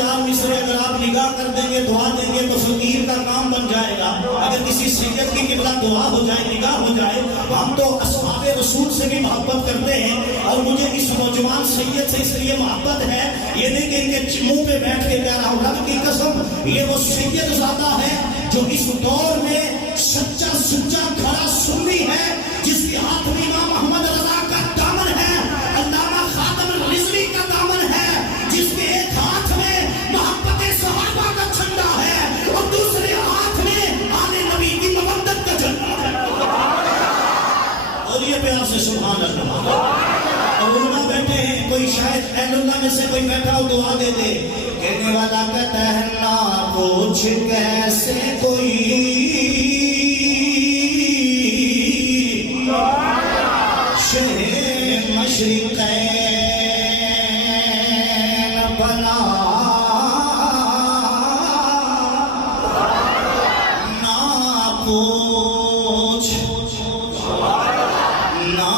چار مصرے اگر آپ نگاہ کر دیں گے دعا دیں گے تو فقیر کا کام بن جائے گا. اگر کسی سید کی قبلہ دعا ہو جائے نگاہ ہو جائے. ہم تو اصحاب رسول سے بھی محبت کرتے ہیں اور مجھے اس نوجوان سید سے اس لیے محبت ہے. یہ نہیں کہ ان کے منہ پہ بیٹھ کے کہہ رہا ہوں, رب کی قسم یہ وہ سید زادہ ہے جو اس دور میں سچا سچا کھڑا سنی ہے, جس کے ہاتھ میں امام محمد رضا کا دامن ہے, علامہ خاتم الرضوی کا دامن ہے, جس کے ایک ہاتھ میں محبت صحابہ کا جھنڈا ہے اور دوسرے ہاتھ میں آل نبی کی مودت کا جھنڈا ہے. اور یہ پیار سے سبحان اللہ. اور علماء بیٹھے ہیں, کوئی شاید اہل اللہ میں سے کوئی بیٹھا ہو دعا دے دے. کہنے والا کہتا ہے نہ پوچھ کیسے کوئی شہر مشرقین بنا, نہ پوچھ نہ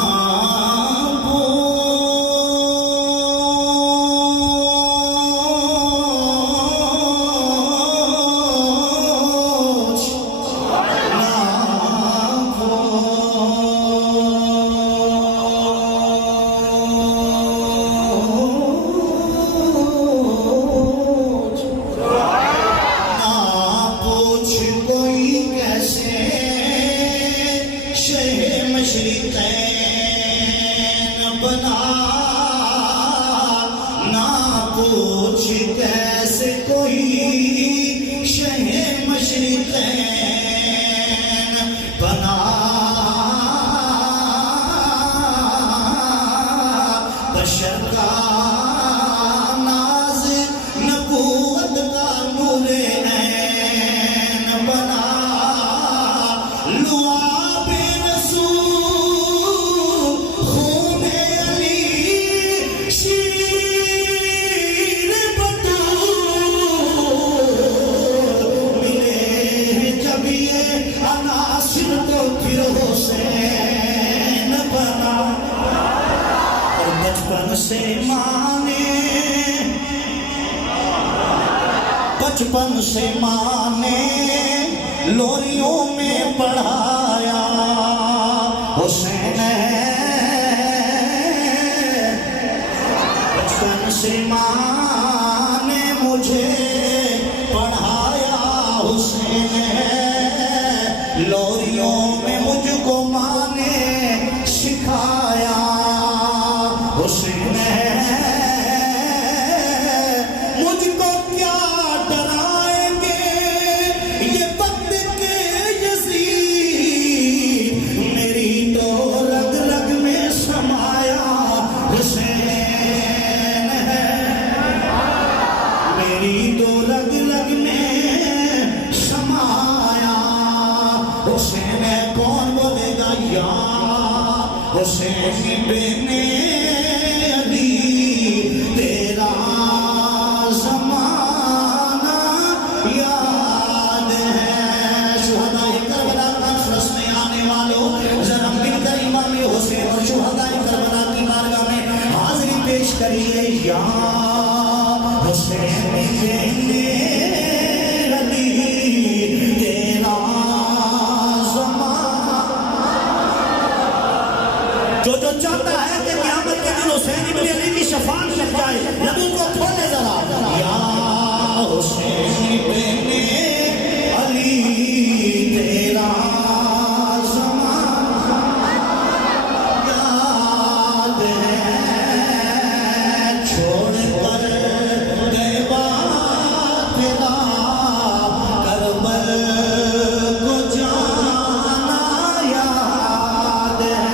بچپن سے ماں نے لوریوں میں پڑھایا حسین بچپن سے ماں نے مجھے پڑھایا حسین لوریوں میں مجھ کو ماں نے سکھایا حسین مجھ کو کیا ڈرائیں گے یہ بد کے یزید میری تو رگ رگ میں سمایا حسین میری تو رگ رگ میں سمایا حسین. کون بولے گا یا حسین بن علی تیرا زمانہ یاد ہے. شہدائے کربلا کانفرنس میں آنے والوں ذرا مل کر امام حسین اور شہدائے کربلا کی بارگاہ میں حاضری پیش کریے. یا حسین بن علی تیرا زمانہ. جو چاہتا ہے کہ قیامت کے دن حسین بن علی کی شفاعت لگ جائے لبوں کو کھولے ذرا. یا حسین بن علی تیرا زمانہ یاد ہے چھوڑ کر گئے بات تیرا کربل کو جانا یاد ہے.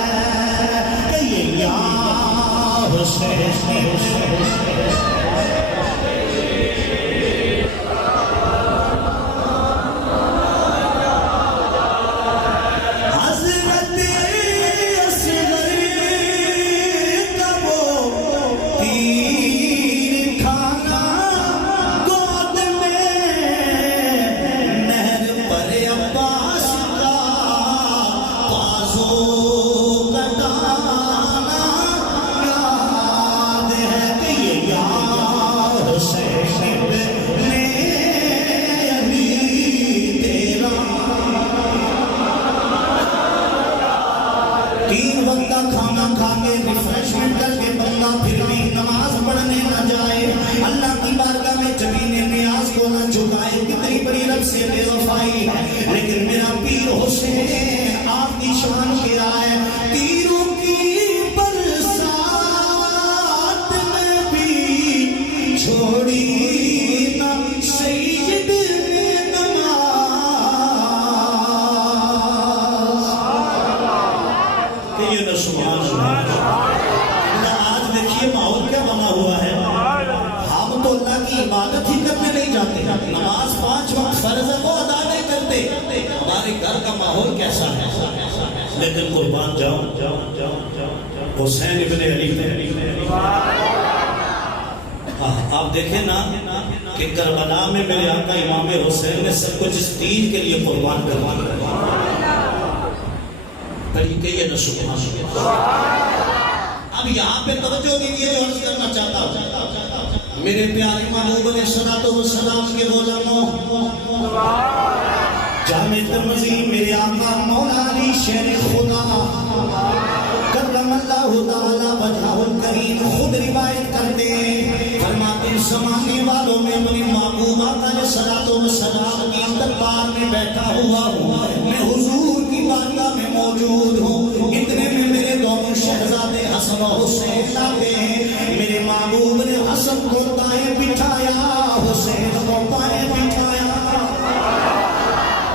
یا حسین تو اللہ کی عبادت ہی کرنے نہیں جاتے، نماز 5 وقت فرض کو ادا نہیں کرتے. ہمارے گھر کا ماحول کیسا ہے؟ لیکن قربان جاؤ حسین ابن علی. آپ دیکھیں نا کہ کربلا میں میرے آقا امام حسین نے سب کچھ اس دین کے لیے قربان کروا کہیے نا سبحان اللہ. اب یہاں پہ توجہ دیجیے جو عرض کرنا چاہتا ہوں. میرے پیارے محبوب علیہ الصلوۃ والسلام کے غلاموں، جامع ترمذی میرے آقا مولا علی شیر خدا کرم اللہ تعالی وجہہ الکریم خود روایت کرتے ہیں، فرماتے ہیں زمانے والوں میں اپنی محبوبہ علیہ الصلوۃ والسلام کی دربار میں بیٹھا ہوا ہوں، میں حضور کی بارگاہ میں موجود ہوں. اتنے میں میرے دونوں شہزادے حسن و حسین لاتے ہیں. میرے محبوب نے حسن کو دائیں بٹھایا، حسین کو بائیں بٹھایا،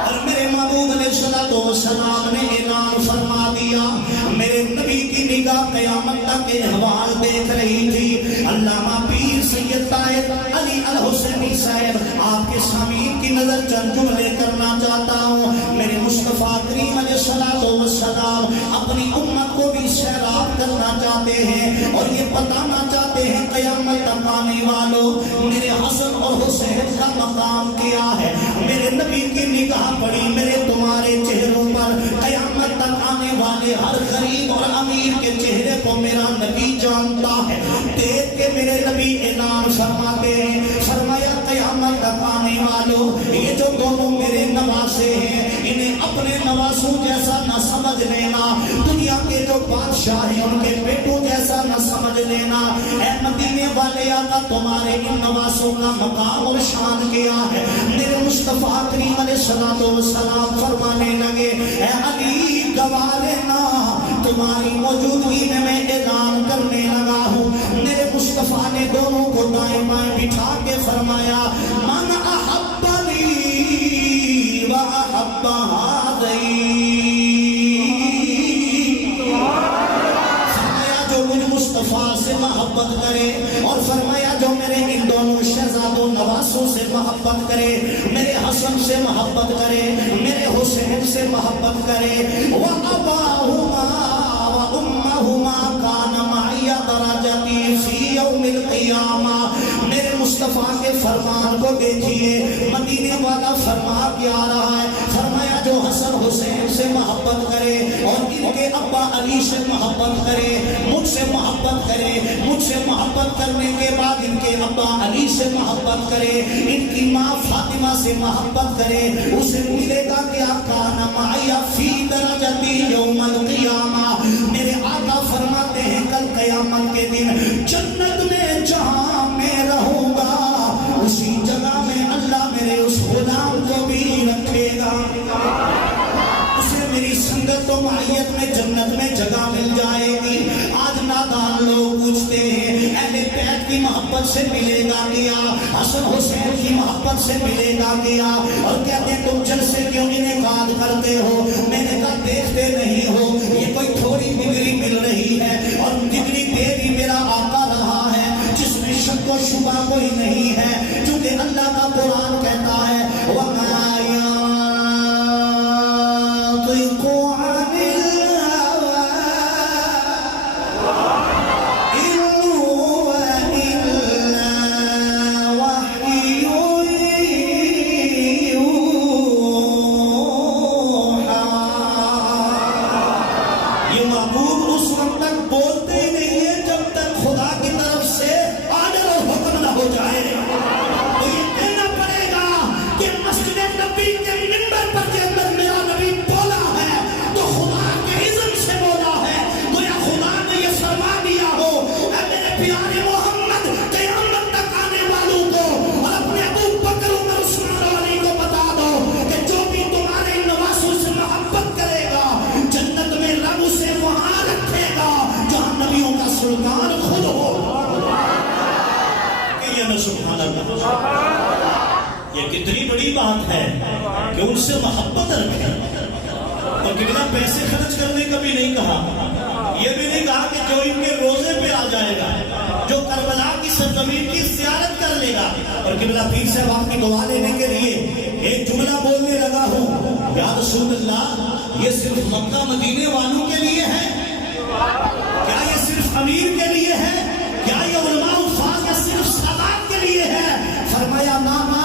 اور میرے محبوب علیہ الصلوۃ والسلام نے اعلان فرما دیا. میرے نبی کی نگاہ قیامت تک کے احوال دیکھ رہی تھی. علامہ پیر سید طاہر علی الحسینی صاحب آپ کے سامعین کی نظر چند جملے کرنا چاہتا ہوں. میرے مصطفیٰ کریم علیہ الصلوۃ والسلام اپنی امت کو بھی سیراب کرنا چاہتے ہیں اور یہ بتانا چاہتے ہیں قیامت تک آنے والوں میرے حسن اور حسین کا مقام کیا ہے. میرے نبی کی نگاہ پڑی میرے تمہارے چہروں پر. قیامت تک آنے والے ہر غریب اور امیر کے چہرے کو میرا نبی جانتا ہے. دیکھ کے میرے نبی اعلان فرماتے ہیں، فرمایا قیامت تک آنے والوں یہ جو دونوں میرے نواسے ہیں انہیں اپنے نواسوں جیسا نہ سمجھ لینا، دنیا کے جو بادشاہ ہیں ان کے بیٹوں جیسا نہ سمجھ لینا. اے مدینے والے آقا تمہارے ان نواسوں کا مقام اور شان کیا ہے. میرے مصطفیٰ کریم علیہ الصلوۃ والسلام فرمانے لگے، اے علی گواہ لینا تمہاری موجودگی میں اعلان کرنے لگا ہوں. میرے مصطفیٰ نے دونوں کو دائیں بائیں بٹھا کے فرمایا، من احبنی و احب ہذین، فرمایا جو مجھ مصطفیٰ سے محبت کرے اور فرمایا جو میرے ان دونوں شہزادوں نواسوں سے محبت کرے، میرے حسن سے محبت کرے، میرے حسین سے محبت کرے، وَأَبَاهُمَا وَأُمَّهُمَا كَانَ مَعِيَ دَرَجَتِي فِي يَوْمِ الْقِيَامَةِ. میرے مصطفیٰ کے فرمان کو دیکھیے، مدینے والا فرما کیا آ رہا ہے. فرمایا جو حسن حسین سے محبت کرے اور ان کے ابا علی سے محبت کرے، مجھ سے محبت کرے، مجھ سے محبت کرنے کے بعد ان کے ابا علی سے محبت کرے، ان کی ماں فاطمہ سے محبت کرے، اسے ملے گا کیا؟ کان معی فی درجتی یوم القیامہ. میرے آقا فرماتے ہیں کل قیامت کے دن جنت میں جہاں میں رہوں گا اسی جگہ میں اللہ میرے اس غلام کو بھی رکھے گا، اسے میری سنگت و معیت میں جنت میں جگہ مل جائے گی. آج نادان لوگ پوچھتے ہیں اہل بیت کی محبت سے ملے گا کیا، حسن حسین کی محبت سے ملے گا کیا، اور کہتے ہیں تم جلسے کیوں انعقاد کرتے ہو؟ میں نے کہا دیکھتے نہیں ہو یہ کوئی تھوڑی ڈگری مل رہی ہے اور ڈگری دے بھی میرا آقا رہا ہے جس میں شک و شبہ کوئی نہیں ہے، کیونکہ اللہ کا قرآن کہتا ہے وَمَا يَنطِقُ عَنِ الْهَوَىٰ إِنْ هُوَ إِلَّا وَحْيٌ يُوحَىٰ. یہ محبوب اس وقت تک بولتے ہی نہیں ہے جب تک خدا کی طرف سے آرڈر اور حکم نہ ہو جائے. تو یہ کہنا پڑے گا کہ مسجد نبی کے منبر پر کے اندر میرا نبی بولا ہے تو خدا کے اذن سے بولا ہے، گویا خدا نے یہ فرما دیا ہو اے میرے پیارے محمد قیامت تک آنے والوں کو اور اپنے ابو بکر عمر عثمان اور علی کو بتا دو کہ جو بھی تمہارے نواسوں سے محبت کرے گا جنت میں رب اسے وہاں رکھے گا جہاں نبیوں کا سلطان خود ہو. کہ یہ سبحان اللہ، یہ کتنی بڑی بات ہے کہ ان سے محبت رکھیں. اور کتنا پیسے خرچ کرنے کا بھی نہیں کہا، یہ بھی نہیں کہا کہ جو ان کے روزے پہ آ جائے گا، جو کربلا کی سرزمین کی زیارت کر لے گا. اور قبلہ پیر صاحب آپ کی دعا لینے کے لیے ایک جملہ بولنے لگا ہوں. یا رسول اللہ، یہ صرف مکہ مدینے والوں کے لیے ہے؟ کیا یہ صرف امیر کے لیے ہے؟ کیا یہ علماء حفاظ یا صرف سادات کے لیے ہے؟ فرمایا نانا،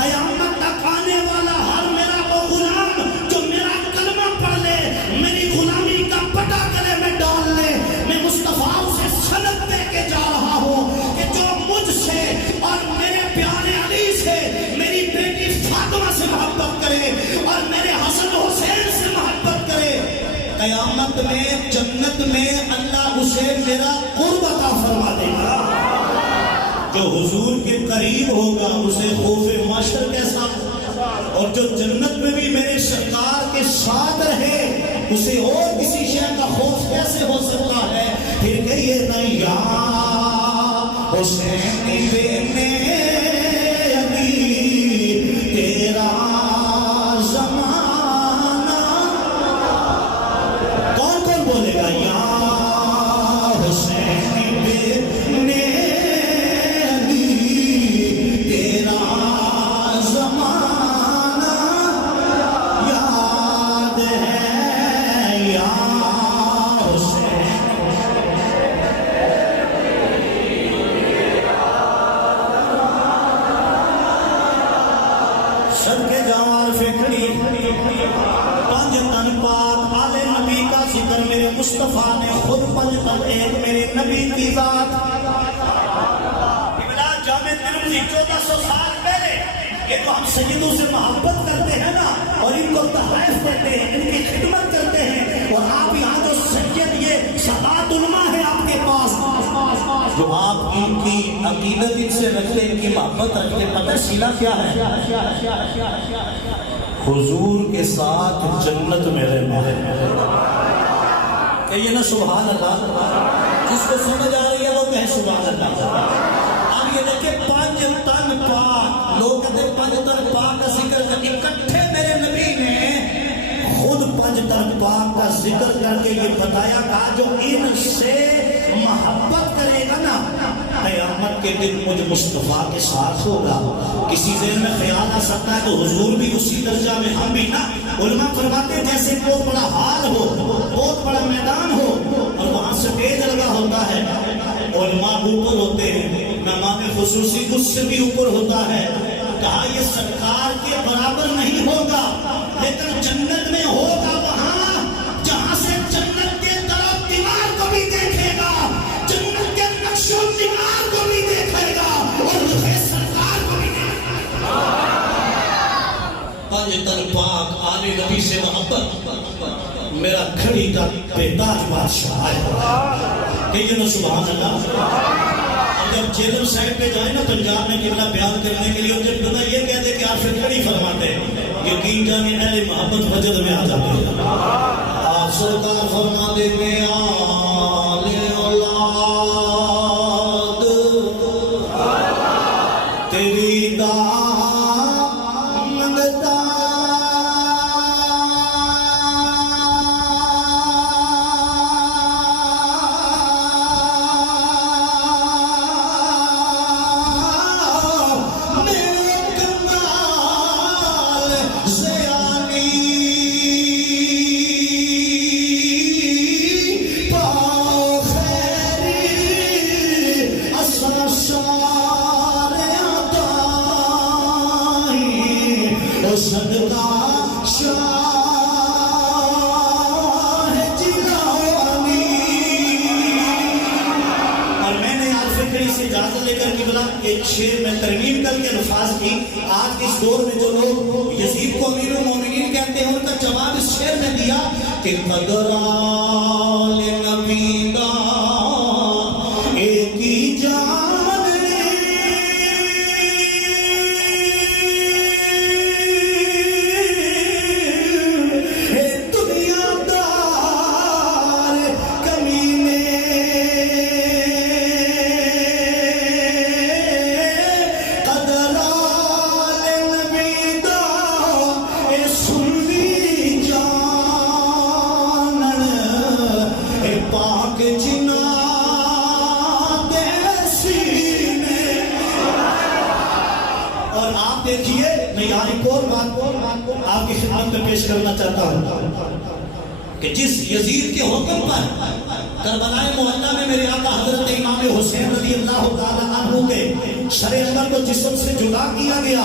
قیامت تک آنے والا ہر میرا وہ غلام جو میرا کلمہ پڑھ لے، میری غلامی کا پٹا گلے میں ڈال لے، میں مصطفیٰ اسے سند دے کے جا رہا ہوں کہ جو مجھ سے اور میرے پیارے علی سے، میری بیٹی فاطمہ سے محبت کرے اور میرے حسن حسین سے محبت کرے، قیامت میں جنت میں اللہ اسے میرا قرب عطا فرما دے گا. جو حضور کے قریب ہوگا اسے خوف معاشر کیسا، اور جو جنت میں بھی میرے سرکار کے ساتھ رہے اسے اور کسی شے کا خوف کیسے ہو سکتا ہے؟ پھر کہیے نا یا حسین بن علی تیرا زمانہ. کون کون بولے گا یا حسین بن مصطفیٰ نے خود پنجتن ایک میرے نبی کی ذات. ابلا جامع ترمذی 1400 سال پہلے یہ تو ہم سیدوں سے محبت کرتے ہیں نا، اور ان کو تحائف دیتے ہیں، ان کی خدمت کرتے ہیں، اور آپ یہاں جو سید یہ سادات علماء ہے آپ کے پاس، جو آپ ان کی عقیدت ان سے رکھتے، ان کی محبت رکھتے، پتہ سیلا کیا ہے؟ حضور کے ساتھ جنت میں رہنا ہے. کہیے نا سبحان اللہ. جس کو سمجھ آ رہی ہے وہ کہے سبحان اللہ. اب یہ دیکھیں پانچ تن پاک، لوگ کہتے ہیں پانچ تن پاک کا ذکر کر، اکٹھے میرے نبی نے خود پانچ تن پاک کا ذکر کر کے یہ بتایا کہ جو ان سے محبت کرے گا نا قیامت کے دن مجھ مصطفیٰ کے ساتھ ہوگا. کسی ذہن میں خیال آ سکتا ہے تو حضور بھی اسی درجہ میں، ہم بھی نا. علماء فرماتے ہیں جیسے بہت بڑا ہال ہو، بہت بڑا میدان ہو، اور وہاں سٹیج لگا ہوتا ہے، علماء اوپر ہوتے ہیں، مہمان خصوصی اس سے بھی اوپر ہوتا ہے. کہا یہ سرکار کے برابر نہیں ہوگا، لیکن جنت میں ہوگا وہاں جہاں سے جنت کے طرف دیوار کو بھی دیکھے گا، جنت کے نقش و نگار کو بھی دیکھے گا، اور مجھے سرکار کو بھی دیکھے گا. پانچ تن پاک آل نبی سے محبت، میرا کھڑی کا بےتاج بادشاہ ہے. کہیے نا سبحان اللہ. جب جیلم سائڈ پہ جائیں نا پنجاب میں قبلہ بیان کرنے کے لیے، جب بندہ یہ کہتے کہ آپ سے کھڑی فرماتے ہیں، یقین جانے اہل محبت وجد میں آ جاتے ہیں. آپ سرکار فرما دے میں آل اولاد تیری ایک شعر میں ترمیم کر کے الفاظ کی. آج کے اس دور میں جو لوگ یزید کو امیر المومنین کہتے ہیں، ان کا جواب اس شعر میں دیا کہ قدر آل نبی دا ایک ہی جان دیکھیے میں یہاں ایک اور بات آپ کی خدمت میں پیش کرنا چاہتا ہوں کہ جس یزید کے حکم پر کربلا معلیٰ میں میرے آقا حضرت امام حسین رضی اللہ تعالیٰ عنہ کے سر انور کو جسم سے جدا کیا گیا،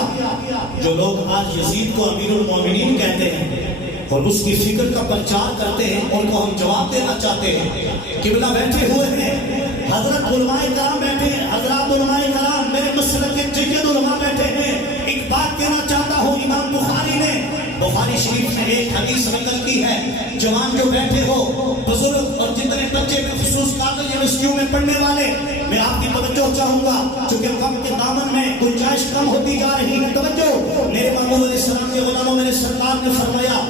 جو لوگ آج یزید کو امیر المومنین کہتے ہیں اور اس کی فکر کا پرچار کرتے ہیں، ان کو ہم جواب دینا چاہتے ہیں۔ قبلہ بیٹھے ہوئے ہیں، حضرت علماء کرام بیٹھے ہیں، حضرات علماء کرام میرے مسلک کے جید علماء بیٹھے ہیں۔ ایک بات کہنا چاہتا ہوں، امام بخاری نے بخاری شریف میں ایک حدیث نقل کی ہے، جوان جو بیٹھے ہو، بزرگ اور جتنے بچے خصوص کالج یونیورسٹیوں میں پڑھنے والے، میں آپ کی توجہ چاہوں گا چونکہ وقت کے دامن میں گنجائش کم ہوتی جا رہی ہے۔ توجہ، میرے محبوب علیہ السلام کے غلاموں، میرے سرکار نے فرمایا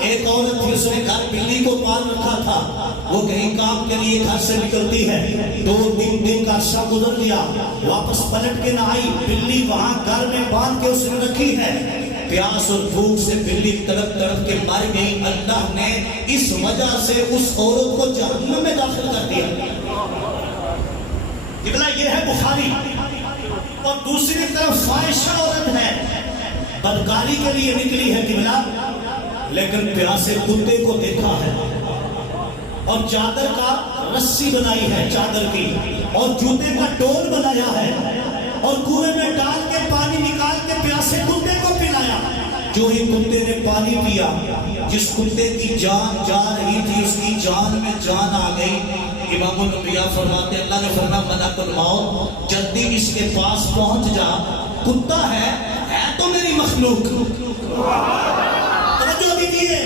ایک عورت تھی، اس نے گھر بلی کو پال رکھا تھا، وہ کہیں کام کے لیے گھر سے نکلتی ہے، 2-3 دن کا عرصہ گزر گیا، واپس پلٹ کے نہ آئی، بلی وہاں گھر میں باندھ کے اس نے رکھی ہے، پیاس اور بھوک سے بلی تڑپ تڑپ کے مر گئی، اللہ نے اس وجہ سے اس عورت کو جہنم میں داخل کر دیا۔ قبلہ یہ ہے بخاری، اور دوسری طرف فاحشہ عورت ہے، بدکاری کے لیے نکلی ہے قبلہ، لیکن پیاسے کتے کو دیکھا ہے اور چادر کا رسی بنائی ہے چادر کی، اور جوتے کا ڈول بنایا ہے، اور کنویں میں ڈال کے پانی نکال کے پیاسے کتے کو پلایا۔ جو ہی کتے نے پانی پیا، جس کتے کی جان جا رہی تھی اس کی جان میں جان آ گئی۔ امام الانبیاء فرماتے، اللہ نے فرمایا ملک الموت جلدی اس کے پاس پہنچ جا، کتا ہے تو میری مخلوق۔ توجہ دیجیے،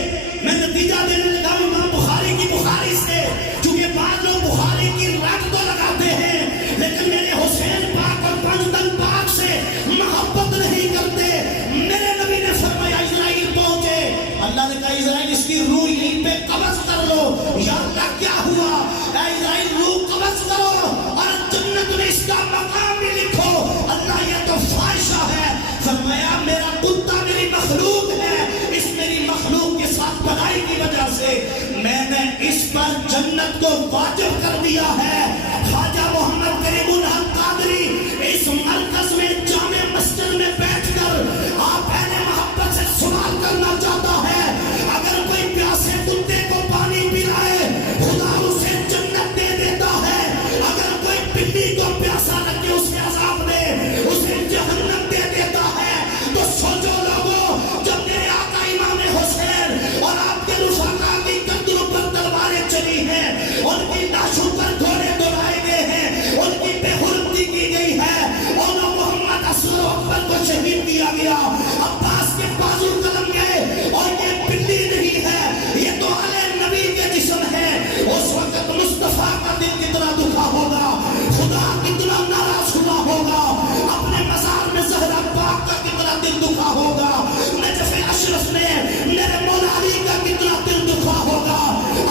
میں نتیجہ دینے لگا امام بخاری کی بخاری سے، چونکہ بعض لوگ بخاری کی رٹ تو لگاتے ہیں لیکن میرے حسین پاک اور پنجتن پاک سے محبت نہیں کرتے۔ میرے نبی نے فرمایا اسرائیل پہنچے، اللہ نے کہا اسرائیل اس کی روح یہیں پہ قبض کر لو۔ یا اللہ کیا ہوا؟ اے اسرائیل روح قبض کرو اور جنت میں اس کا مقام بھی لکھو۔ اللہ یہ تو فاحشہ ہے۔ فرمایا میرا کتا میری مخلوق ہے، اس میری مخلوق کے ساتھ بھلائی کی وجہ سے میں نے اس پر جنت کو واجب کر دیا ہے۔ خواجہ محمد کریم الحق قادری اس مرکز میں جامع مسجد میں بیٹھ کر آپ اہل محبت سے سوال کرنا چاہتا ہے، اگر کوئی پیاسے کتے کو پانی پلائے خدا اسے جنت دے دیتا ہے، اگر کوئی بلی کو پیاسا رکھ کے اسے عذاب دے اسے جہنم دے دیتا ہے، تو سوچو لوگوں، جب میرے آقا امام حسین اور آپ کے رفقا کی گردنوں پر تلواریں چلی ہیں، ان کی لاشوں پر گھوڑے دوڑائے گئے ہیں، ان کی بے حرمتی کی گئی ہے، اور محمد اصغر و اکبر کو شہید کیا گیا، عباس کے بازو قلم گئے، اور یہ بلی نہیں ہے، یہ تو علی نبی کے جسم ہے۔ اس وقت مصطفیٰ کا دل کتنا دکھا ہوگا، خدا کتنا ناراض ہوا ہوگا، اپنے مزار میں زہرا پاک کا کتنا دل دکھا ہوگا، نجف اشرف میں میرے مولا علی کا کتنا دل دکھا ہوگا،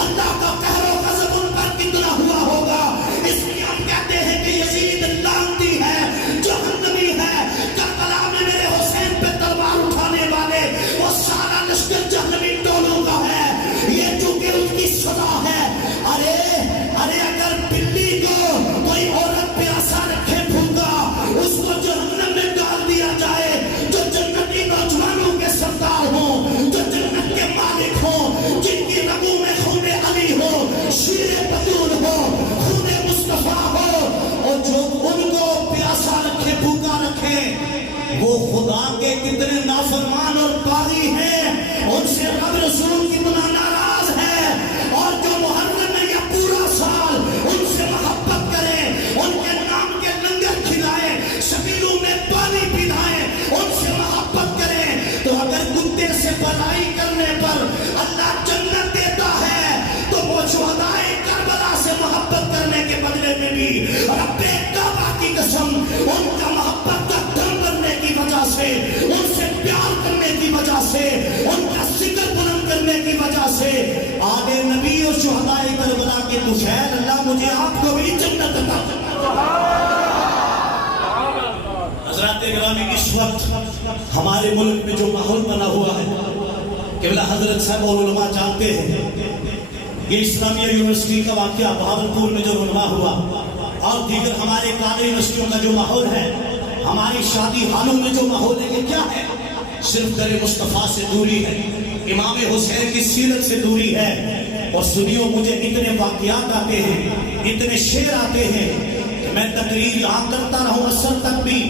اللہ کا قہر و غضب ان پر کتنا ہوا ہوگا۔ اس لیے ہم کہتے ہیں کہ یزید لعنتی ہے، جہنمی ہے۔ کربلا میں میرے حسین پہ تلوار اٹھانے والے وہ سارا لشکر جہنمی ٹولوں کا ہے، یہ چونکہ ان کی سزا ہے۔ ارے اگر بلی کو کوئی عورت پیاسا رکھے بھوکا، اس کو جہنم میں ڈال دیا جائے، جو جنتی نوجوانوں کے سردار ہوں، جو جنت کے مالک ہوں، جن کی رگوں میں خون علی ہو، شیر بطول ہو، خون مصطفیٰ ہو، اور جو ان کو پیاسا رکھے بھوکا رکھے، وہ خدا کے کتنے نافرمان اور باغی ہیں، ان سے رب رسول کتنا ناراض ہے۔ اور جو محرم میں یا پورا سال ان سے محبت کرے، ان کے نام کے لنگر کھلائے، شبیلوں میں پانی پلائے، ان سے محبت کرے، تو اگر کتے سے بھلائی کرنے پر اللہ جنت دیتا ہے، تو وہ شہدائے کربلا سے محبت کرنے کے بدلے میں بھی رب کعبہ کی قسم ان کا محبت کا دم بننے کی وجہ سے، ان سے پیار کرنے کی وجہ سے، ان کا ذکر بلند کرنے کی وجہ سے آل نبی اور شہدائے کربلا کے طفیل اللہ مجھے آپ کو بھی جنت عطا کرے۔ حضرات گرامی، اس وقت ہمارے ملک میں جو ماحول بنا ہوا ہے، قبلہ حضرت صاحب اور علماء جانتے ہیں، یہ اسلامیہ یونیورسٹی کا واقعہ بہاولپور میں جو رونما ہوا اور دیگر ہمارے کالج یونیورسٹیوں کا جو ماحول ہے، ہماری شادی حالوں میں جو ماحول ہے یہ کیا ہے؟ صرف در مصطفیٰ سے دوری ہے، امام حسین کی سیرت سے دوری ہے۔ اور سنیو، مجھے اتنے واقعات آتے ہیں، اتنے شعر آتے ہیں کہ میں تقریر یہاں کرتا رہوں اثر تک بھی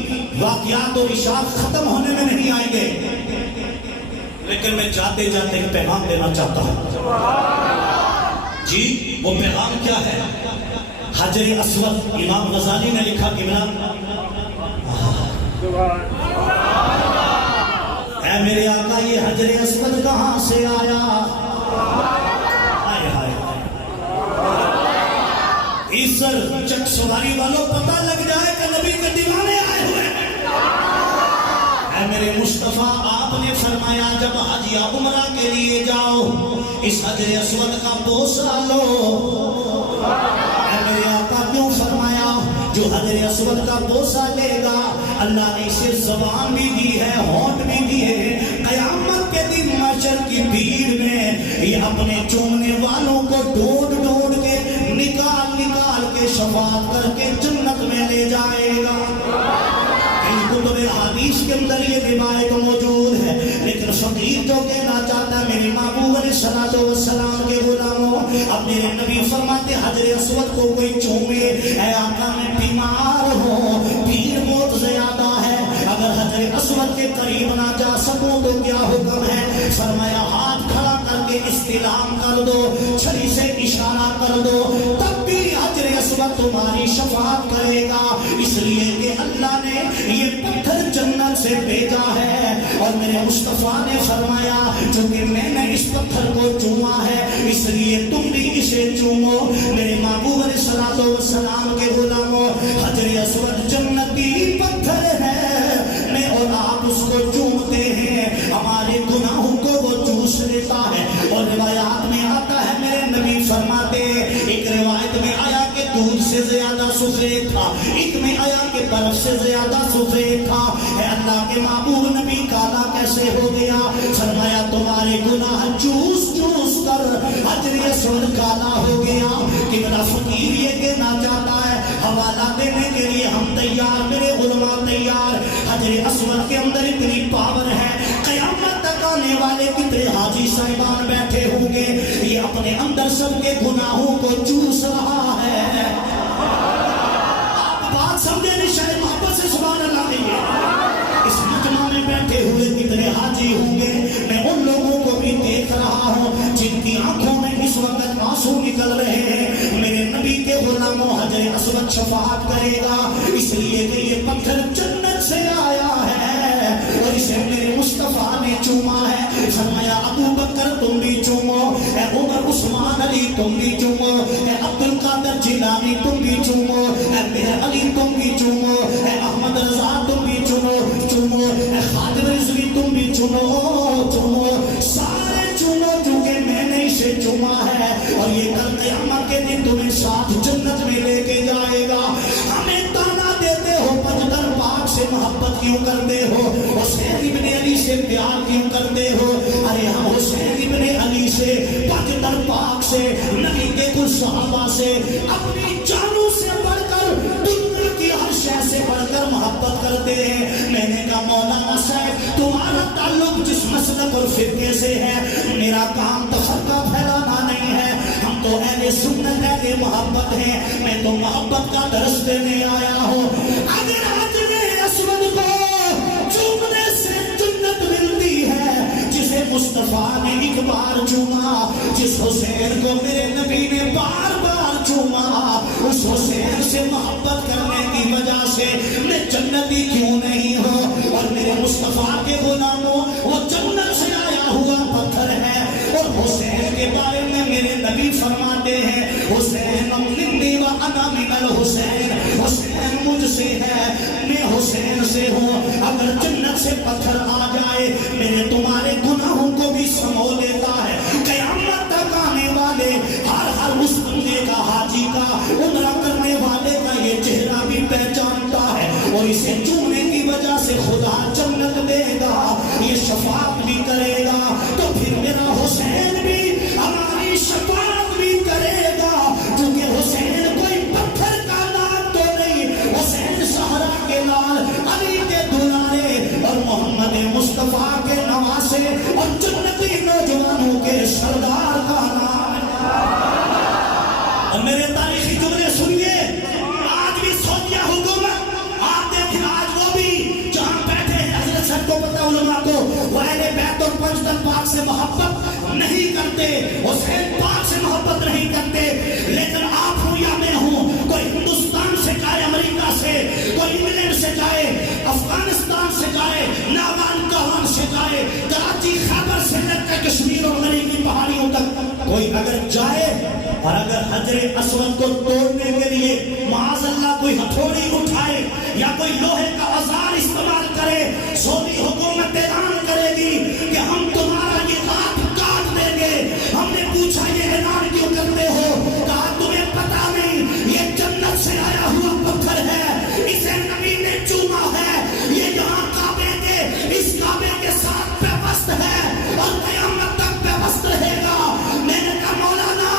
واقعات اور اشاعت ختم ہونے میں نہیں آئیں گے، لیکن میں جاتے جاتے ایک پیغام دینا چاہتا ہوں۔ جی وہ پیغام کیا ہے؟ حجر اسود، امام غزالی نے لکھا کہ اے میرے آقا یہ حجر اسود کہاں سے آیا؟ آئے ہائے اس چک سواری والوں پتہ لگ جائے کہ نبی کے دیوانے آئے ہوئے ہیں۔ اے میرے مصطفیٰ، آپ نے فرمایا جب حج یا عمرہ کے لیے جاؤ اس حجر اسود کا بوسہ لو۔ اے میرے آقا کیوں فرمایا؟ جو حجر اسود کا بوسہ لے گا اللہ نے اسے زبان بھی دی ہے، ہونٹ بھی دی ہے، قیامت کے دن محشر کی بھیڑ میں یہ اپنے چومنے والوں کو ڈھونڈ ڈھونڈ کے نکال نکال کے شفاعت کر کے جنت میں لے جائے گا۔ ان کتب حدیث کے اندر یہ روایت موجود ہے، لیکن فقیر جو کہنا چاہتا ہے میرے محبوب علیہ الصلوۃ والسلام کے غلاموں، اب میرے نبی فرماتے حجر اسود کو کوئی چومے، اے آقا میں بیمار ہوں، بھیڑ بہت زیادہ ہے، اگر حجر اسود کے قریب نہ جا سکوں تو کیا حکم ہے؟ فرمایا ہاتھ کھڑا کر کے استلام کر دو، چھری سے اشارہ کر دو، تب بھی حجر اسود تمہاری شفاعت کرے گا، اس لیے کہ اللہ نے یہ پتھر جنت سے بھیجا ہے۔ اور میرے مصطفیٰ نے فرمایا چونکہ میں نے اس پتھر کو چوما ہے اس لیے تم بھی اسے چومو۔ میرے محبوب علیہ الصلوۃ والسلام کے غلاموں، حجر اسود جنتی پتھر ہے، میں اور آپ اس کو چومتے ہیں، ہمارے گناہوں کو وہ چوس لیتا ہے۔ اور روایات میں آتا ہے میرے نبی فرماتے، ایک روایت میں آیا کہ دودھ سے زیادہ سفید تھا، ایک میں آیا کہ برف سے زیادہ سفید تھا۔ اے اللہ کے محبوب نبی کالا کیسے ہو گیا؟ فرمایا تمہارے گناہ چوس چوس کر حجر اسود کالا ہو گیا۔ کہ میرا فقیر یہ کہنا چاہتا ہے حوالہ دینے کے لیے ہم تیار، میرے علماء تیار۔ حجر اسود کے اندر اتنی پاور ہے، قیامت تک آنے والے کتنے حاجی صاحبان بیٹھے ہوں گے، یہ اپنے اندر سب کے گناہوں کو چوس رہا ہے۔ آپ بات سمجھے نہیں، شاید محبت سے سبحان اللہ دیں گے۔ اس مجمع میں بیٹھے ہوئے کتنے حاجی ہوں گے، میں ان لوگوں کو بھی دیکھ رہا ہوں جن کی آنکھوں میں اس وقت آنسو نکل رہے ہیں۔ میرے نبی کے غلاموں، حجر اسود شفاعت کرے گا، اس لیے کہ یہ پتھر جنت سے آیا ہے اور اسے میرے مصطفیٰ نے چوما ہے۔ فرمایا ابو بکر تم بھی چومو، اے عمر عثمان علی تم بھی چومو، اے عبد القادر جیلانی تم بھی چومو، اے میرے علی تم بھی چومو، اے احمد رضا تم بھی چومو، اے خادم رضوی تم بھی چومو، سارے چومو کیونکہ میں نے اسے چوما ہے اور یہ کل قیامت کے دن تمہیں ساتھ جنت میں لے کے جائے گا۔ ہمیں تانا دیتے ہو پجدر پاک سے محبت کیوں کرتے ہو، حسین ابن علی سے پیار کیوں کرتے ہو؟ ارے ہم حسین ابن علی سے، پجدر پاک سے، نبی کے کچھ صحابہ سے اپنی جانوں سے بڑھ کر، دنیا کی ہر شے سے بڑھ کر محبت کرتے ہیں۔ میں نے کہا مولانا صاحب تمہارا تعلق جس مسلک اور فرقے سے ہے، میرا کام تفرقہ پھیلانا نہیں ہے، ہم تو اہل سنت اہل محبت ہیں، میں تو محبت کا درس دینے آیا ہوں۔ اگر حجر اسود کو چومنے سے جنت ملتی ہے، جسے مصطفیٰ نے ایک بار چوما، جس حسین کو میرے نبی نے بار بار چوما، اس حسین سے محبت کرنے کی وجہ سے میں جنتی کیوں نہیں ہوں؟ اور میرے مصطفیٰ کے غلاموں، وہ جنت سے آیا ہوا پتھر ہے۔ اور حسین کے بارے میں میرے نبی فرماتے ہیں حسین منی و انا من الحسین، حسین مجھ سے ہے میں حسین سے ہوں۔ اگر جنت سے پتھر آ جائے میرے تمہارے گناہوں کو بھی سمو لیتا ہے۔ قیامت تک آنے والے ہر اس بندے کا، حاجی کا، عمرہ کرنے والے کا یہ چہرہ بھی پہچانتا ہے اور اسے چومنے کی وجہ سے خدا جنت دے گا، یہ شفاعت بھی کرے گا۔ تو پھر میرا حسین بھی ہماری شفاعت بھی کرے گا، کیونکہ حسین کوئی پتھر کا نام تو نہیں، حسین سہرا کے لال علی مصطفیٰ کے نواسے اور جنتی نوجوانوں کے سردار کا نام ہے۔ اور میرے تاریخی جملے سنیے، آج بھی سعودیہ حکومت، آپ دیکھیں آج وہ بھی جہاں بیٹھے ہیں، حضرت صاحب کو پتہ علماء کو، وہ اہل بیت اور پنجتن پاک سے محبت نہیں کرتے، حسین پاک سے محبت نہیں کرتے، لیکن آپ ہویا میں ہوں، کوئی ہندوستان سے جائے، امریکہ سے، کوئی انگلینڈ سے جائے، افغانستان سے جائے، ناگان کہان سے جائے، کراچی خیبر سے لے کر کشمیر اور مری کی پہاڑیوں تک کوئی اگر جائے اور اگر حجر اسود کو توڑنے کے لیے معاذ اللہ کوئی ہتھوڑی اٹھائے یا کوئی لوہے کا اوزار استعمال کرے، سعودی حکومت اعلان کرے گی کہ ہم تمہارا یہ ہاتھ کاٹ دیں گے۔ ہم نے پوچھا یہ اعلان کیوں کرتے ہو؟ کہا تمہیں پتہ نہیں، یہ جنت سے آیا ہوا پتھر ہے، اسے نبی نے چوما ہے، یہ یہاں کعبے کے، اس کعبے کے ساتھ پیوست ہے اور قیامت تک پیوست رہے گا۔ میں نے کہا مولانا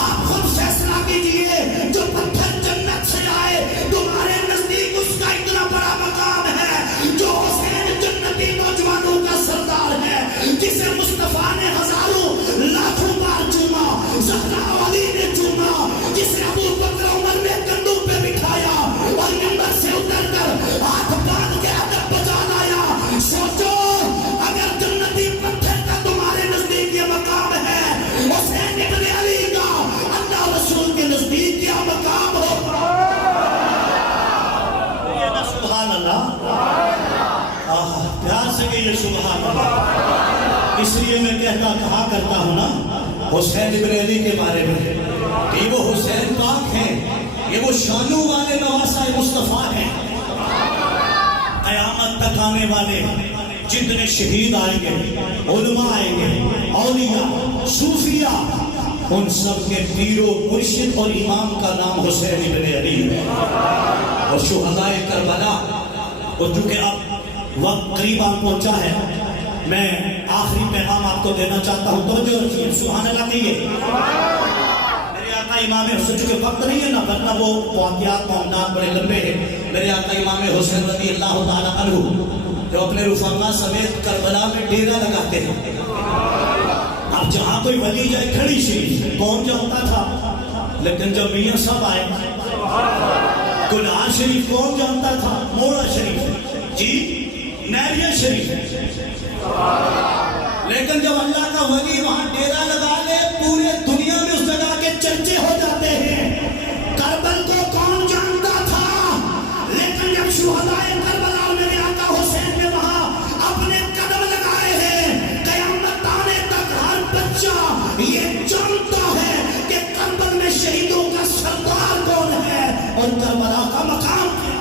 آپ خود فیصلہ کیجئے، جو پتھر جنت سے آئے تمہارے نزدیک اس کا اتنا بڑا مقام ہے، جو حسین جنتی نوجوانوں کا سردار ہے، جسے مصطفیٰ نے ہزاروں لاکھوں بار چوما، زہرا علی نے چوما، جسے ابو بکر عمر نے کندھوں پہ بٹھایا اور منبر سے اتر کر ہاتھ باندھ کے ادب بجا لایا۔ سوچو اگر جنتی پتھر کا تمہارے نزدیک یہ مقام ہے، حسین ابن علی کا اللہ رسول کے نزدیک کیا مقام ہوگا؟ سبحان اللہ، پیار سے کہیے سبحان اللہ۔ اس لیے میں کہا کرتا ہوں نا حسین ابن علی کے بارے میں کہ وہ حسین پاک ہیں، یہ وہ شانوں والے نواسہ مصطفیٰ ہیں، قیامت تک آنے والے جتنے شہید آئیں گے، علماء آئیں گے، اولیاء، صوفیاء، ان سب کے پیر و مرشد اور امام کا نام حسین ابن علی ہے۔ اور شہدائے کربلا، اور چونکہ اب وقت قریب آن پہنچا ہے، میں آخری پیغام آپ کو دینا چاہتا ہوں، توجہ رکھیے، سبحان اللہ کہیے۔ میرے آقا امام حسین، چونکہ وقت نہیں ہے نا، ورنہ وہ واقعات معاملات بڑے لمبے ہیں۔ میرے آقا امام حسین رضی اللہ تعالیٰ عنہ جو اپنے رفقا سمیت کربلا میں ڈیرا لگاتے ہیں۔ اب جہاں کوئی ولی جائے کھڑی شریف کون جانتا تھا، لیکن جب میاں صاحب آئے گناہ شریف کون جانتا تھا، موڑا شریف، جی نیریا شریف، لیکن جب اللہ کا ولی وہاں ڈیرا لگا لے پورے دنیا میں اس جگہ کے چرچے ہو جاتے ہیں۔ کربل کو کون جانتا تھا، لیکن جب شہدائے کربلا میرے آقا حسین نے وہاں اپنے قدم لگائے ہیں، قیامت آنے تک ہر بچہ یہ جانتا ہے کہ کربل میں شہیدوں کا سردار کون ہے اور کربلا کا مقام کیا۔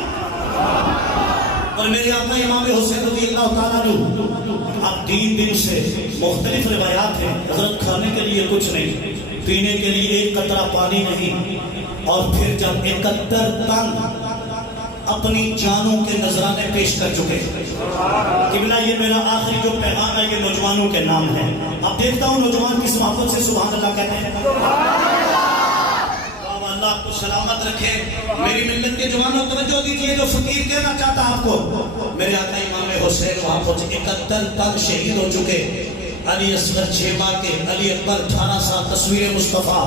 اور میرے آقا امام حسین رضی اللہ تعالیٰ عنہ، اب 3 دن سے مختلف روایات ہیں، حضرت کھانے کے لیے کچھ نہیں، پینے کے لیے ایک قطرہ پانی نہیں، اور پھر جب 71 تن اپنی جانوں کے نذرانے پیش کر چکے۔ قبلہ یہ میرا آخری جو پیغام ہے یہ نوجوانوں کے نام ہے۔ اب دیکھتا ہوں نوجوان کس محبت سے سبحان اللہ کہتے ہیں۔ اللہ آپ کو سلامت رکھے۔ میری ملت کے جوانوں توجہ دیجئے، جو فقیر کہنا چاہتا آپ کو، میرے آقا امام حسین وہاں پہنچے، 71 تن شہید ہو چکے، علی اصغر 6 ماہ کے، علی اکبر 18 سال، تصویر مصطفیٰ،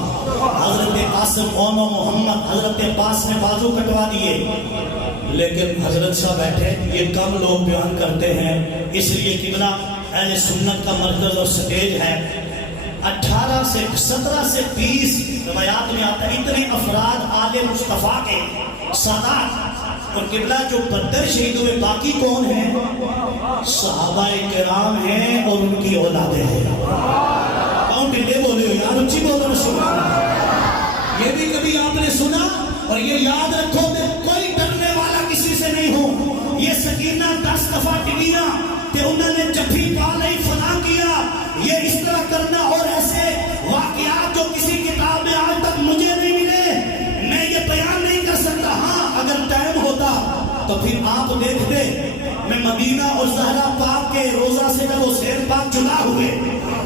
حضرت قاسم اون و محمد، حضرت عباس نے بازو کٹوا دیے، لیکن حضرت صاحب بیٹھے، یہ کم لوگ بیان کرتے ہیں، اس لیے قبلہ اہل سنت کا مرکز اور سٹیج ہے۔ 17 سے 20 روایات میں آتا ہے اتنے افراد آل مصطفیٰ کے سادات، اور قبلہ جو بدر شہید ہوئے باقی کون ہیں؟ صحابہ کرام ہیں اور ان کی اولادیں ہیں۔ کون ڈلے بولے ہو یار، اچھی بولو نا سبحان اللہ۔ یہ بھی کبھی آپ نے سنا، اور یہ یاد رکھو میں کوئی ڈرنے والا کسی سے نہیں ہوں۔ یہ سکینہ 10 دفعہ ٹکینا کہ انہوں نے جبھی پا نہیں فنا کیا، یہ اس طرح کرنا، اور ایسے واقعات جو کسی کتاب میں آج تک مجھے نہیں ملے، میں یہ بیان نہیں کر سکتا۔ ہاں اگر ٹائم ہوتا تو پھر آپ دیکھتے، میں مدینہ اور زہرا پاک کے روزہ سے جب حسین پاک جدا ہوئے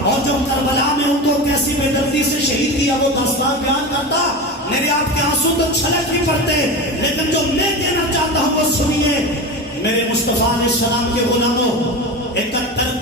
اور جو کربلا میں ان کو کیسی بے دردی سے شہید کیا وہ داستان بیان کرتا، میرے آپ کے آنسو تو چھلک نہیں پڑتے، لیکن جو میں کہنا چاہتا ہوں وہ سنیے۔ میرے مصطفیٰ علیہ السلام کے غلاموں، 71